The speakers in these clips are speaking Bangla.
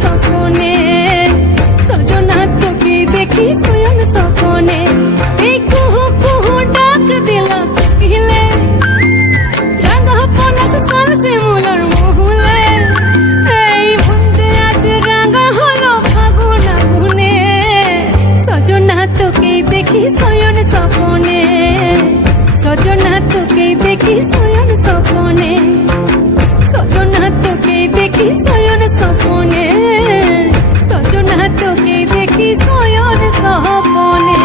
স্বপনে, সজনা তোকে দেখি শয়ন স্বপনে। এই কুহু কুহু ডাক দিল কোকিলে, রাঙা পলাশ সাল শিমুলের মহুলে। এই মন যে আজ রাঙা হলো ফাগুন আগুনে, সজনা তোকে দেখি শয়ন স্বপনে, সজনা তোকে দেখি শয়ন স্বপনে, সজনা তোকে দেখি শয়ন স্বপনে, সজনা তোকে দেখি শয়ন স্বপনে।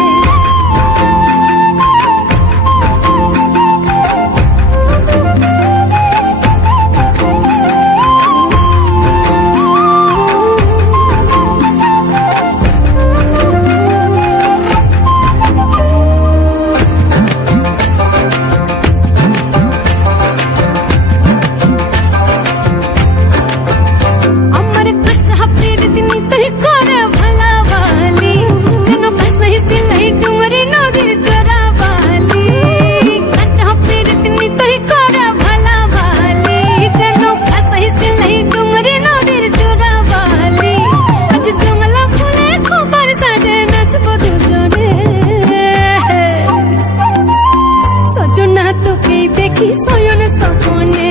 দেখি শয়ন স্বপনে,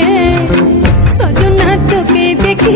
সজনা তোকে দেখি